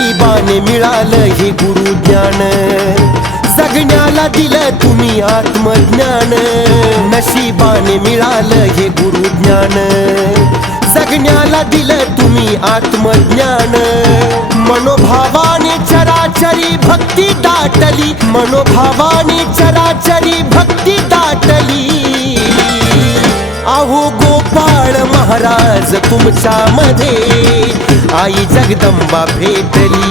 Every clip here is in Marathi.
नशिबाने मिळालं हे गुरु ज्ञान, जगण्याला दिलं तुम्ही आत्मज्ञान. नशिबाने मिळालं हे गुरु ज्ञान, जगण्याला दिलं तुम्ही आत्मज्ञान. मनोभावाने चराचरी भक्ती दाटली, मनोभावाने चराचरी भक्ती दाटली. अहो गोपाळ महाराज तुमच्यामध्ये आई जगदंबा भेटली.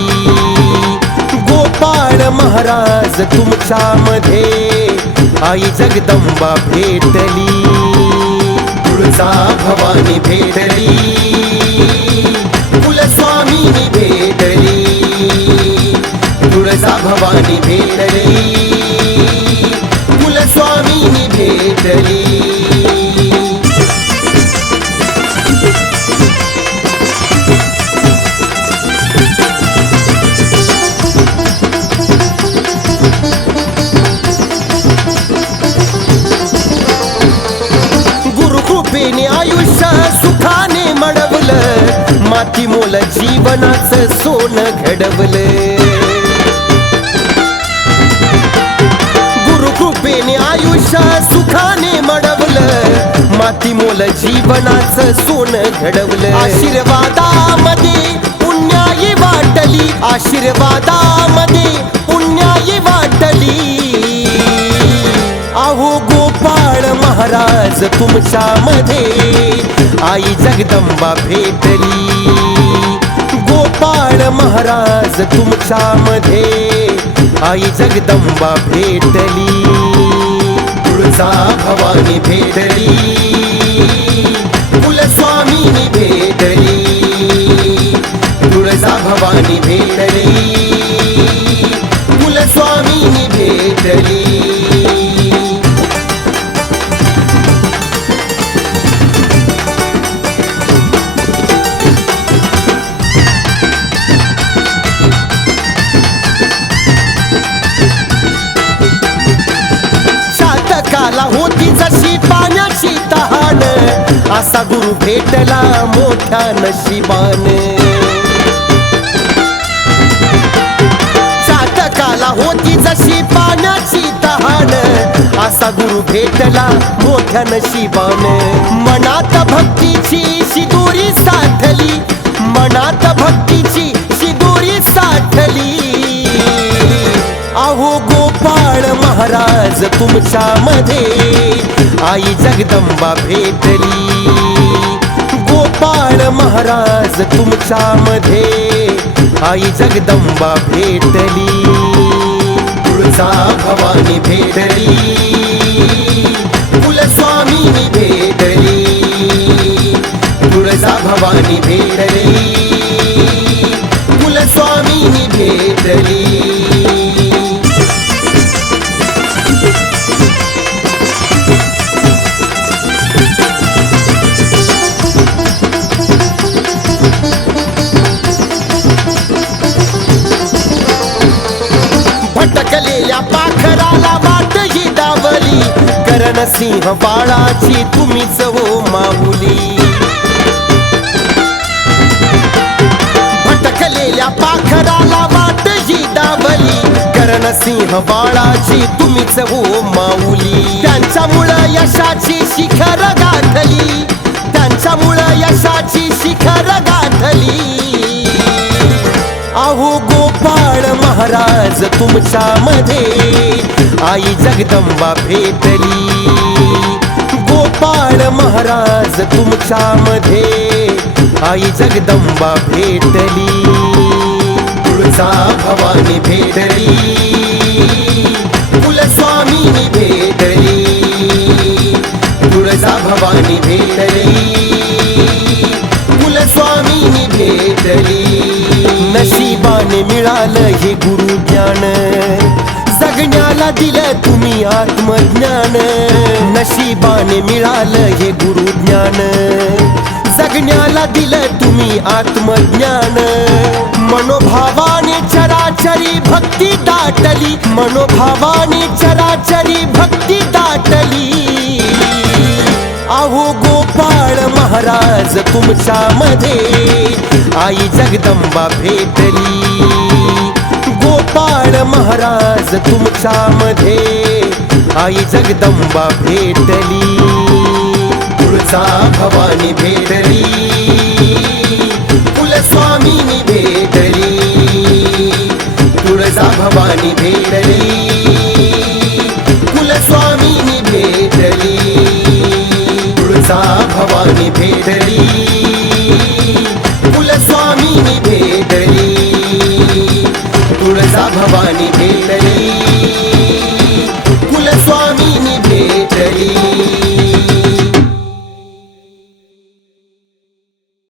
गोपाळ महाराज तुमच्यामध्ये आई जगदंबा भेटली. तुळजा भवानी भेटली, कुलस्वामिनी भेटली. तुळजा भवानी भेटली, कुलस्वामिनी भेटली. गुरुकृपेने आयुष्य सुखाने मडवलं, माती मोल जीवनाचं सोनं घडवलं. गुरुकृपेने आयुष्य सुखाने मडवलं, माती मोल जीवनाचं सोनं घडवलं. आशीर्वादामध्ये पुण्याई वाटली, आशीर्वादामध्ये पुण्याई वाटली. अहो गोपाळ महाराज तुमच्यामध्ये आई जगदंबा भेटली. गोपाळ महाराज तुमच्यामध्ये आई जगदंबा भेटली. तुळजा भवानी भेटली, कुलस्वामिनी भेटली. तुळजा भवानी भेटली, कुलस्वामिनी भेटली. चातकाला होती जशी पाण्याची तहान, असा गुरु भेटला मोठ्या नशिबाने. चातकाला होती जशी पाण्याची तहान, असा गुरु भेटला मोठ्या नशिबाने. मनात भक्तीची शिदोरी साठली, मनात भक्तीची शिदोरी साठली. अहो गोपाळ महाराज तुमच्यामध्ये आई जगदंबा भेटली. गोपाळ महाराज तुमच्यामध्ये आई जगदंबा भेटली. तुळजा भवानी भेटली, कुलस्वामिनी भेटली. तुळजा भवानी भेटली, कुलस्वामिनी भेटली. भटकलेल्या पाखराला वाट ही दावली, करण सिंह बाळाची तुम्हीच हो माऊली. भटकलेल्या पाखराला वाट ही दावली, करण सिंह बाळाची तुम्हीच हो माऊली. त्यांच्यामुळं यशाची शिखर गाठली, त्यांच्यामुळं यशाची शिखर गाठली. अहो गोपाळ महाराज तुमच्यामध्ये आई जगदंबा भेटली. गोपाळ महाराज तुमच्यामध्ये आई जगदंबा भेटली. तुळजा भवानी भेटली, कुलस्वामिनी भेटली. तुळजा भवानी भेटली, कुलस्वामिनी भेटली. नशिबाने मिळालं हे गुरु ज्ञान, जगण्याला दिलं तुम्ही आत्मज्ञान. नशिबाने मिळालं हे गुरु ज्ञान, जगण्याला दिलं तुम्ही आत्मज्ञान. मनोभावाने चराचरी भक्ती दाटली, मनोभावाने चराचरी भक्ती दाटली. अहो गोपाळ महाराज तुमच्यामध्ये आई जगदंबा भेटली. गोपाळ महाराज तुमच्यामध्ये आई जगदंबा भेटली तुळजा भवानी भेटली